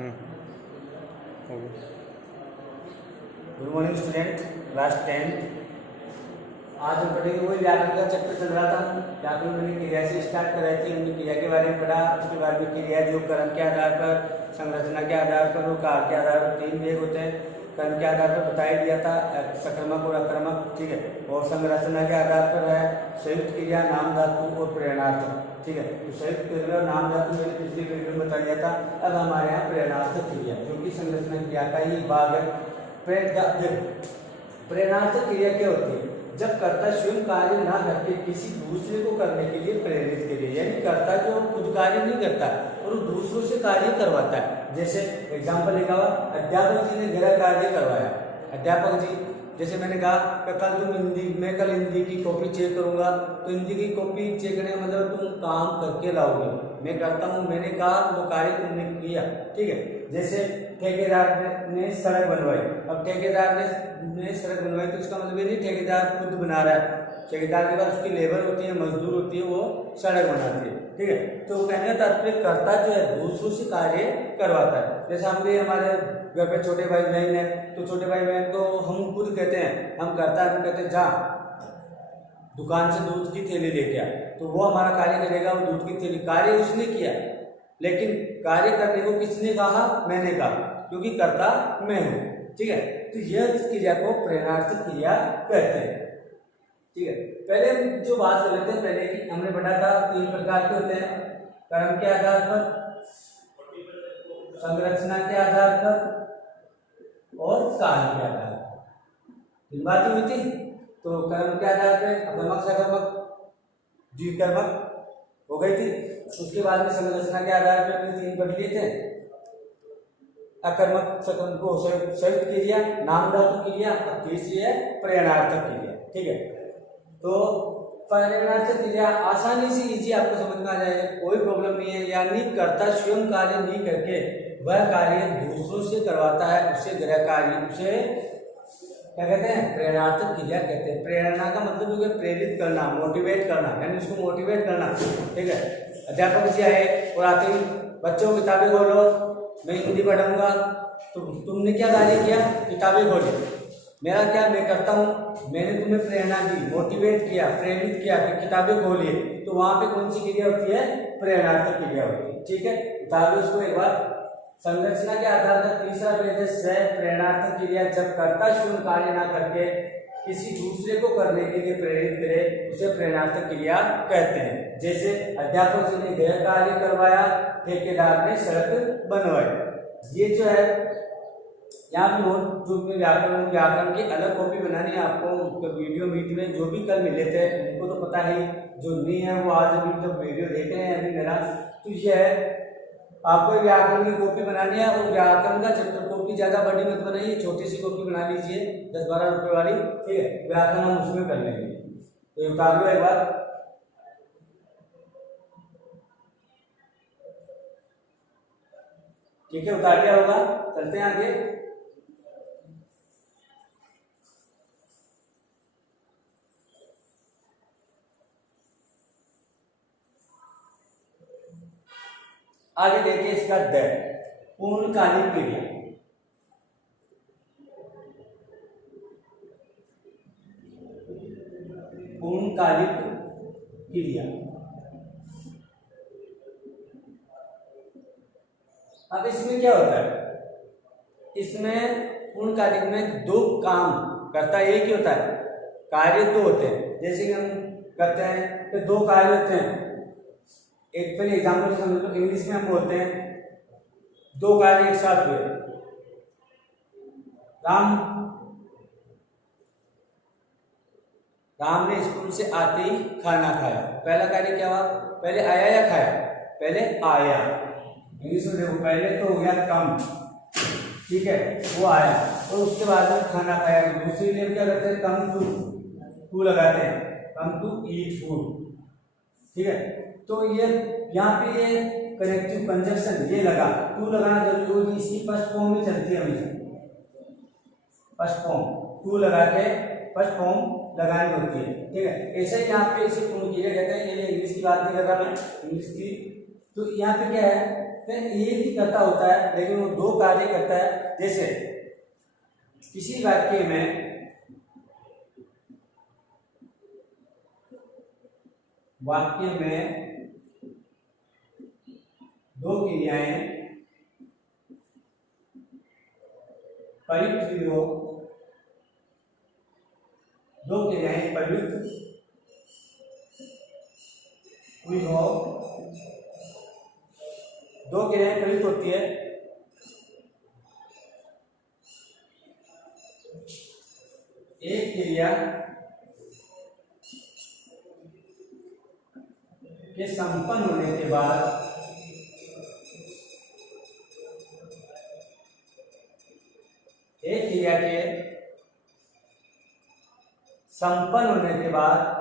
Good morning student, class 10th। आज हम पढ़ेंगे वही व्याकरण का चैप्टर चल रहा था। व्याकरण मैंने क्रिया से स्टार्ट कराई थी। हमने क्रिया के बारे में पढ़ा, उसके बाद में क्रिया जो कर्म के आधार पर, संरचना के आधार पर और काल के आधार पर 3 भेद होते हैं। कर्म के आधार पर बताया दिया था सकर्मक और अकर्मक, ठीक है। और संरचना के आधार पर है संयुक्त क्रिया, नाम धातु और प्रेरणार्थक, ठीक है। तो संयुक्त क्रिया और नाम धातु मैंने पिछली वीडियो में बता दिया था। अब हमारे यहाँ प्रेरणार्थक क्रिया, जो कि संरचना क्रिया का ही भाग है। प्रेरणार्थक क्रिया क्या होती है? जब कर्ता स्वयं कार्य ना करके किसी दूसरे को करने के लिए प्रेरित करे, यानी कर्ता जो खुद कार्य नहीं करता और दूसरों से कार्य करवाता है। जैसे एग्जाम्पल लिखा हुआ, अध्यापक जी ने गृह कार्य करवाया। अध्यापक जी, जैसे मैंने कहा कि मैं कल हिंदी की कॉपी चेक करूंगा, तो हिंदी की कॉपी चेक करने का मतलब तुम काम करके लाओगे। मैं करता हूँ, मैंने कहा वो कार्य तुमने किया, ठीक है। जैसे ठेकेदार ने सड़क बनवाई। अब ठेकेदार ने सड़क बनवाई तो इसका मतलब ये नहीं ठेकेदार खुद बना रहा है। ठेकेदार के पास उसकी लेबर होती है, मजदूर होती है, वो सड़क बनाती है, ठीक है। तो कहने का तात्पर्य कर्ता जो है दूसरों से कार्य करवाता है। जैसे हम भी हमारे घर पे छोटे भाई बहन है, तो छोटे भाई बहन को हम खुद कहते हैं, हम करता है, हम कहते हैं जा दुकान से दूध की थैली लेके आ, तो वो हमारा कार्य करेगा। वो दूध की थैली कार्य उसने किया, लेकिन कार्य करने को किसने कहा? मैंने कहा, क्योंकि कर्ता मैं हूं, ठीक है। तो यह क्रिया को प्रेरणार्थक क्रिया कहते हैं, ठीक है। पहले हम जो बात कर लेते हैं, पहले की हमने पढ़ा था 3 प्रकार के होते हैं। कर्म के आधार पर, संरचना के आधार पर और काल के आधार पर। 3 बातें हुई थी। तो कर्म के आधार पर अकर्मक, सकर्मक, द्विकर्मक हो गई थी। उसके बाद में संरचना के आधार पर 3 पढ़ लिए थे, अकर्मक, सकर्मक को संयुक्त क्रिया, नाम धातु क्रिया, और तीसरी है प्रेरणार्थक क्रिया, ठीक है। तो प्रेरणार्थक क्रिया आसानी से इजी आपको समझ में आ जाएगा, कोई प्रॉब्लम नहीं है। यानी कर्ता स्वयं कार्य नहीं करके वह कार्य दूसरों से करवाता है, उसे गृह कार्य, उसे क्या कहते हैं? प्रेरणार्थक क्रिया कहते हैं। प्रेरणा का मतलब है प्रेरित करना, मोटिवेट करना, यानी उसको मोटिवेट करना, ठीक है। अध्यापक जी आए और आते ही बच्चों किताबें खोलो, मैं हिंदी पढ़ूंगा, तो तुमने क्या कार्य किया? किताबें खोली। मेरा क्या, मैं करता हूँ, मैंने तुम्हें प्रेरणा दी, मोटिवेट किया, प्रेरित किया कि किताबें खोलिए, तो वहां पे कौन सी क्रिया होती है? प्रेरणार्थक क्रिया होती है, ठीक है। उतारो उसको एक बार। संरचना के आधार पर तीसरा भेद है प्रेरणार्थक क्रिया। जब कर्ता स्वयं कार्य ना करके किसी दूसरे को करने के लिए प्रेरित करे, उसे प्रेरणार्थक क्रिया कहते हैं। जैसे अध्यापक जी ने गृह कार्य करवाया, ठेकेदार ने सड़क बनवाई। ये जो है यहाँ पे नोट जो व्याकरण की अलग कॉपी बनानी है आपको, वीडियो मीट में जो भी कल मिले थे उनको तो पता है, जो नहीं है वो आज अभी जब वीडियो देख रहे हैं अभी मेरा, तो ये है आपको व्याकरण की कॉपी बनानी है। और व्याकरण का चैप्टर कॉपी ज्यादा बड़ी मत बनाइए, छोटी सी कॉपी बना लीजिए 10-12 रुपए वाली, ठीक है। व्याकरण हम उसमें कर लेंगे। तो उतार लो एक बार, ठीक है, उतार लिया होगा। चलते हैं आगे। आगे देखिए इसका द, पूर्णकालिक क्रिया। पूर्णकालिक क्रिया, अब इसमें क्या होता है? इसमें पूर्णकालिक में 2 काम करता एक ही होता है, कार्य 2 होते हैं। जैसे कि हम करते हैं तो 2 कार्य होते हैं। एक पहले एग्जाम्पल समझ लो, इंग्लिश में हम बोलते हैं 2 कार्य एक साथ हुए। राम ने स्कूल से आते ही खाना खाया। पहला कार्य क्या हुआ? पहले आया या खाया? पहले आया। इंग्लिश में देखो, पहले तो हो गया कम, ठीक है, वो आया, और उसके बाद में खाना खाया। दूसरी लिए क्या करते हैं? कम टू लगाते हैं, कम टू ईट फूड, ठीक है। तो ये यहाँ पे ये करेक्टिव कंजक्शन ये लगा, टू लगाना जरूरी होगी, इसकी फर्स्ट फॉर्म में चलती है हमेशा। फर्स्ट फॉर्म टू लगा के फर्स्ट फॉर्म लगानी होती है, ठीक है। ऐसे ही यहाँ पे इसे पूर्ण क्रिया कहते हैं। ये इंग्लिश की बात नहीं कर रहा मैं, इंग्लिश की। तो यहाँ पे क्या है कि फिर एक ही करता होता है लेकिन वो दो कार्य करता है। जैसे किसी वाक्य में दो क्रियाएं प्रयुक्त हुई हो, दो क्रियाएं प्रयुक्त हुई हो, दो क्रियाएं प्रयुक्त होती है, एक क्रिया के संपन्न होने के बाद एक क्रिया के संपन्न होने के बाद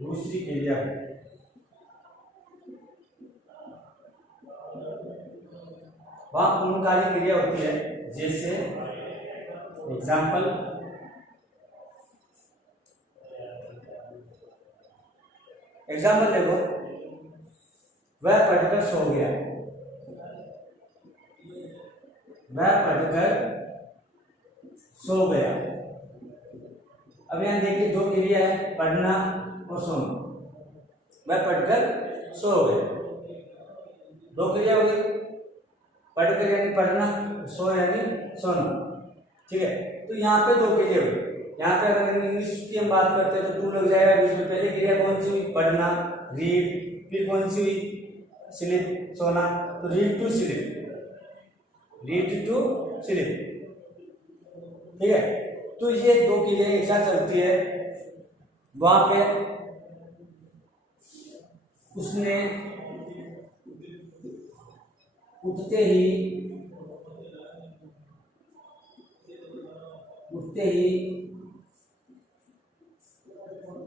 दूसरी क्रिया वहां पूर्णकालिक क्रिया होती है। जैसे एग्जाम्पल, देखो, वह पढ़कर सो गया, वह पढ़कर सो गया। अब यहां देखिए दो क्रिया है, पढ़ना और सोना। वह पढ़कर सो गया, दो क्रिया हो गई, पढ़कर यानी पढ़ना, सो यानी सोना। ठीक है, तो यहाँ पे दो क्रिया हुई। यहाँ पे अगर इंग्लिश की हम बात करते हैं तो टू लग जाएगा बीच में। पहली क्रिया कौन सी हुई? पढ़ना, रीड। फिर कौन सी हुई? स्लीप, सोना। तो read to sleep, read to sleep. ठीक है, तो ये दो क्रिया एक साथ चलती है। वहां पे उसने उठते ही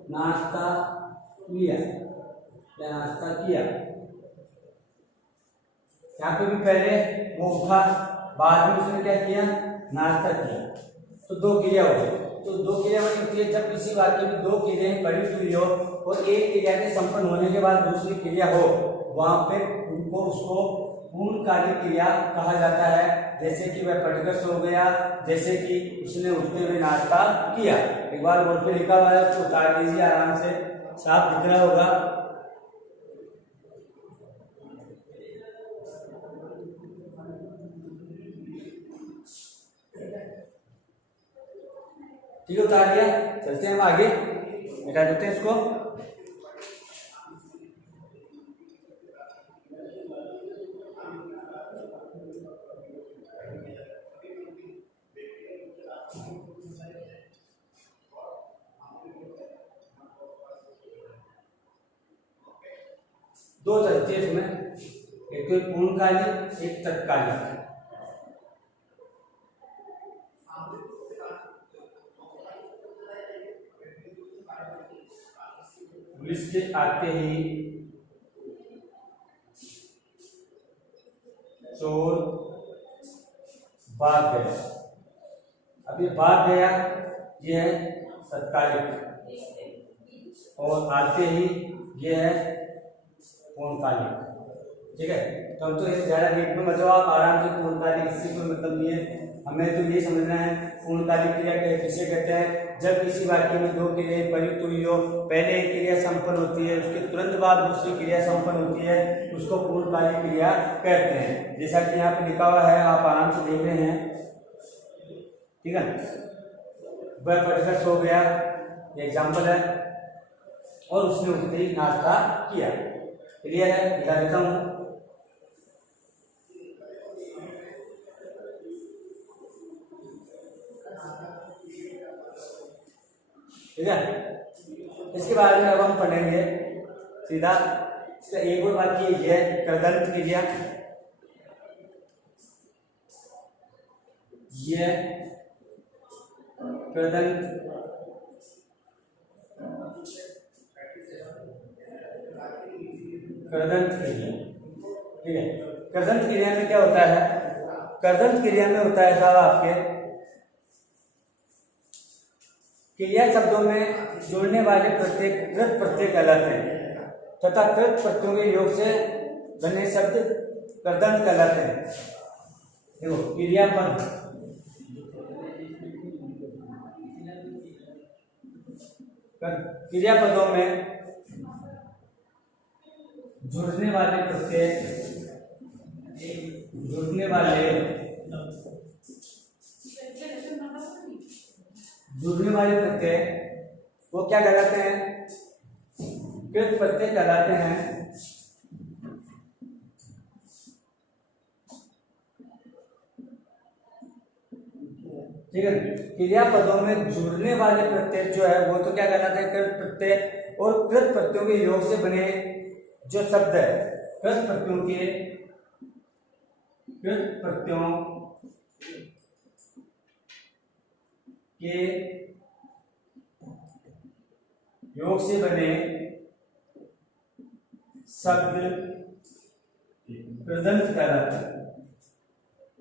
नाश्ता लिया या नाश्ता किया। यहाँ पे भी पहले वो उठा, बाद में उसने क्या किया? नाश्ता किया। तो दो क्रिया हो गई। तो दो क्रिया होती है जब किसी वाक्य में दो क्रियाएं प्रयुक्त हुई हो और एक क्रिया के संपन्न होने के बाद दूसरी क्रिया हो, वहां पे उसको पूर्णकालिक क्रिया कहा जाता है। जैसे कि वह पढ़कर सो गया, जैसे कि उसने उठते हुए नाश्ता किया। एक बार बोर्ड पे लिखा हुआ है तो उतार लीजिए, आराम से साफ दिख रहा होगा। ठीक है, उतार लिया। चलते हैं हम आगे, मिटा देते हैं इसको। दो चलती है इसमें, एक तो पूर्णकालिक, एक तत्कालिक। पुलिस के आते ही चोर भाग गया। अब ये भाग गया, ये है तत्कालिक, और आते ही ये है पूर्णकालिक। ठीक है, तो हम तो ये ज्यादा डीप में मतलब आप आराम से पूर्णकालिक, इससे कोई मतलब नहीं है। हमें तो ये समझना है पूर्णकालिक क्रिया किसे कहते हैं। जब किसी वाक्य में दो क्रियाएं प्रयुक्त हुई हो, पहले एक क्रिया संपन्न होती है, उसके तुरंत बाद दूसरी क्रिया संपन्न होती है, उसको पूर्णकालिक क्रिया कहते हैं। जैसा कि यहाँ पे लिखा हुआ है, आप आराम से देख रहे हैं। ठीक है, वह पढ़कर सो गया, एग्जाम्पल है, और उसने उठते ही नाश्ता किया। क्लियर है? दिखा देता हूँ। ठीक है, इसके बारे में अब हम पढ़ेंगे सीधा। इसका एक और वाक्य ये है, कृदंत क्रिया। ये कृदंत क्रिया। ठीक है, कृदंत क्रिया में क्या होता है, कृदंत क्रिया में होता है साहब आपके क्रिया शब्दों में जुड़ने वाले प्रत्यय कृत प्रत्यय कहलाते हैं तथा कृत प्रत्ययों के योग से बने शब्द कृदंत कहलाते हैं। देखो क्रियापद क्रियापदों में जुड़ने वाले प्रत्यय जुड़ने वाले प्रत्यय वो क्या कहलाते हैं, कृत प्रत्यय कहलाते हैं। ठीक है, क्रियापदों में जुड़ने वाले प्रत्यय जो है वो तो क्या कहलाते हैं, कृत प्रत्यय। और कृत प्रत्ययों के योग से बने जो शब्द है, कृत प्रत्ययों के योग से बने शब्द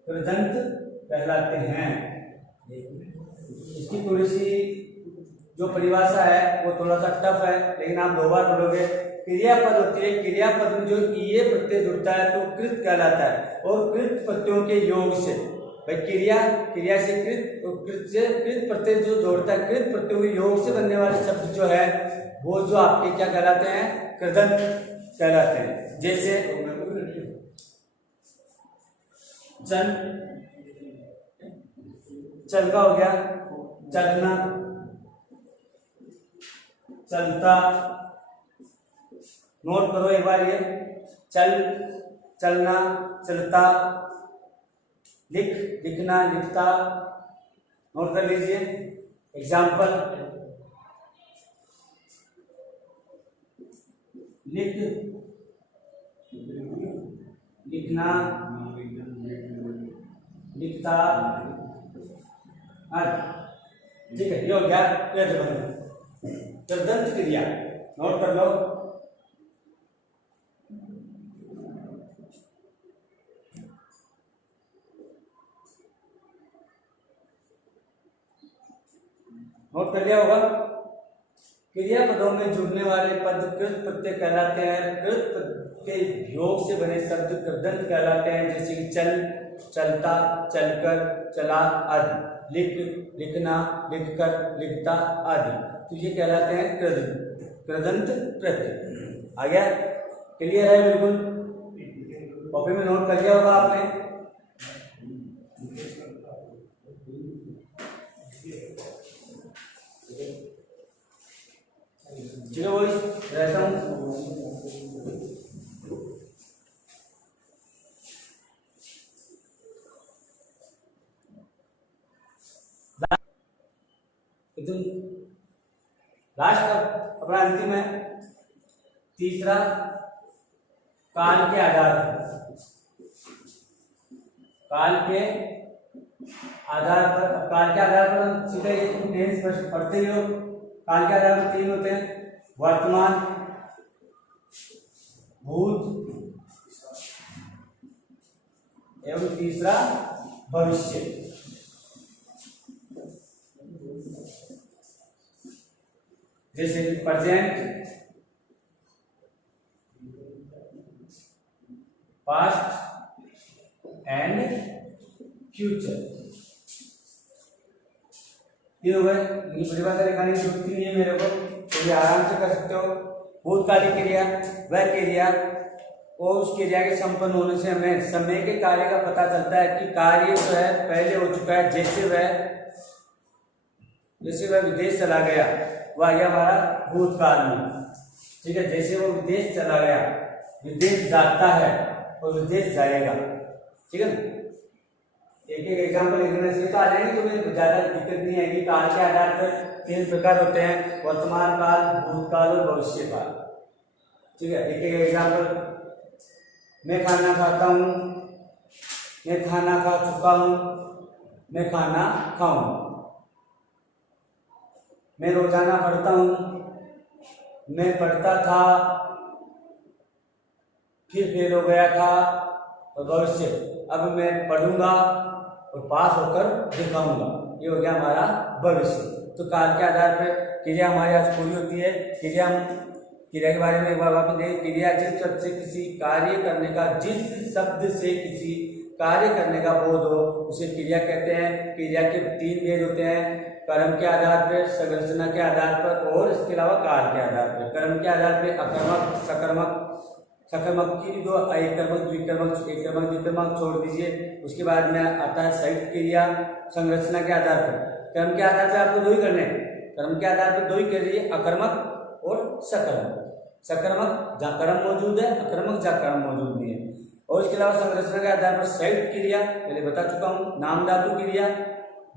कृदंत कहलाते हैं। इसकी थोड़ी सी जो परिभाषा है वो थोड़ा सा टफ है, लेकिन आप 2 बार पढ़ोगे। क्रियापद होती है, क्रियापद में जो ये प्रत्यय जुड़ता है तो कृत कहलाता है। और कृत प्रत्ययों के योग से, भाई क्रिया से कृत और कृत से कृत प्रत्यय जो जोड़ता है, कृत प्रत्ययों के योग से बनने वाले शब्द जो है वो जो आपके क्या कहलाते हैं, कृदंत कहलाते हैं। जैसे चल का हो गया चलना, चलता, नोट करो एक बार ये, चलना, चलता, लिखना, लिखता, नोट कर लीजिए। एग्जाम्पल, लिखना, लिखता, ठीक है, ये हो गया कृदंत क्रिया, नोट कर लो। नोट कर लिया होगा। क्रियापदों में जुड़ने वाले पद कृत प्रत्यय कहलाते हैं। कृत के योग से बने शब्द कृदंत कहलाते हैं। जैसे कि चल, चलता, चलकर, चला आदि, लिखना, लिखकर, लिखता आदि, तो ये कहलाते हैं कृदंत प्रत्यय। आ गया, क्लियर है बिल्कुल, कॉपी में नोट कर लिया होगा आपने। चलो वही रहता हूँ। लास्ट अपना अंतिम है, तीसरा काल के आधार पर। काल के आधार पर सीधे ये तुम टेंस प्रश्न पढ़ते ही हो। काल के आधार पर 3 होते हैं, वर्तमान, भूत एवं तीसरा भविष्य। जैसे प्रेजेंट, पास्ट एंड फ्यूचर। ये हो गए, इनकी परिभाषा लिखाने की जरूरत नहीं है मेरे को, तो ये आराम से कर सकते हो। भूतकालिक क्रिया वह क्रिया और उस क्रिया के संपन्न होने से हमें समय के कार्य का पता चलता है कि कार्य जो है पहले हो चुका है। जैसे वह विदेश चला गया, वह गया हमारा भूतकाल में। ठीक है, जैसे वो विदेश चला गया, विदेश जाता है और विदेश जाएगा। ठीक है ना, एक एक एग्जाम्पल लिखने से तो आ जाएंगे, तुम्हें ज्यादा दिक्कत नहीं आएगी। काल के आधार पर 3 प्रकार होते हैं, वर्तमान काल, भूतकाल और भविष्य काल। ठीक है, एक एक एग्जाम्पल, मैं खाना खाता हूँ, मैं खाना खा चुका हूँ, मैं खाना खाऊं। मैं रोजाना पढ़ता हूँ, मैं पढ़ता था, फिर फेल हो गया था, और भविष्य अब मैं पढ़ूंगा और पास होकर दिखाऊंगा, ये हो गया हमारा भविष्य। तो काल के आधार पर क्रिया हमारी आज पूरी होती है। क्रिया के बारे में एक बार वापस देखें। क्रिया जिस शब्द से किसी कार्य करने का, जिस शब्द से किसी कार्य करने का बोध हो उसे क्रिया कहते हैं। क्रिया के 3 भेद होते हैं, कर्म के आधार पर, संरचना के आधार पर और इसके अलावा काल के आधार पर। कर्म के आधार पर अकर्मक, सकर्मक, सकर्मक की दो, एकर्मक, द्विकर्मक, एकर्मक द्विकर्मक छोड़ दीजिए। उसके बाद में आता है संयुक्त क्रिया संरचना के आधार पर। कर्म के आधार पर आपको 2 ही करने हैं, कर्म के आधार पर 2 ही करिए, अकर्मक और सकर्मक। सकर्मक जहाँ कर्म मौजूद है, अकर्मक जहाँ कर्म मौजूद नहीं है। और इसके अलावा संरचना के आधार पर संयुक्त क्रिया पहले बता चुका हूँ, नाम धातु क्रिया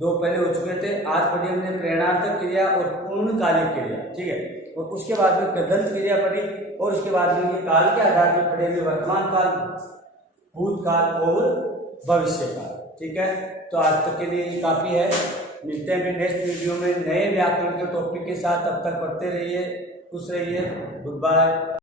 2 पहले हो चुके थे। आज पढ़ी हमने प्रेरणार्थक क्रिया और पूर्णकालिक क्रिया, ठीक है। और उसके बाद में कृदंत क्रिया पढ़ी और उसके बाद में ये काल के आधार पर पढ़ेंगे वर्तमान काल, भूतकाल और भविष्य काल, ठीक है। तो आज तक के लिए ये काफ़ी है। मिलते हैं फिर नेक्स्ट वीडियो में नए व्याकरण के टॉपिक के साथ। तब तक पढ़ते रहिए, खुश रहिए, गुड बाय।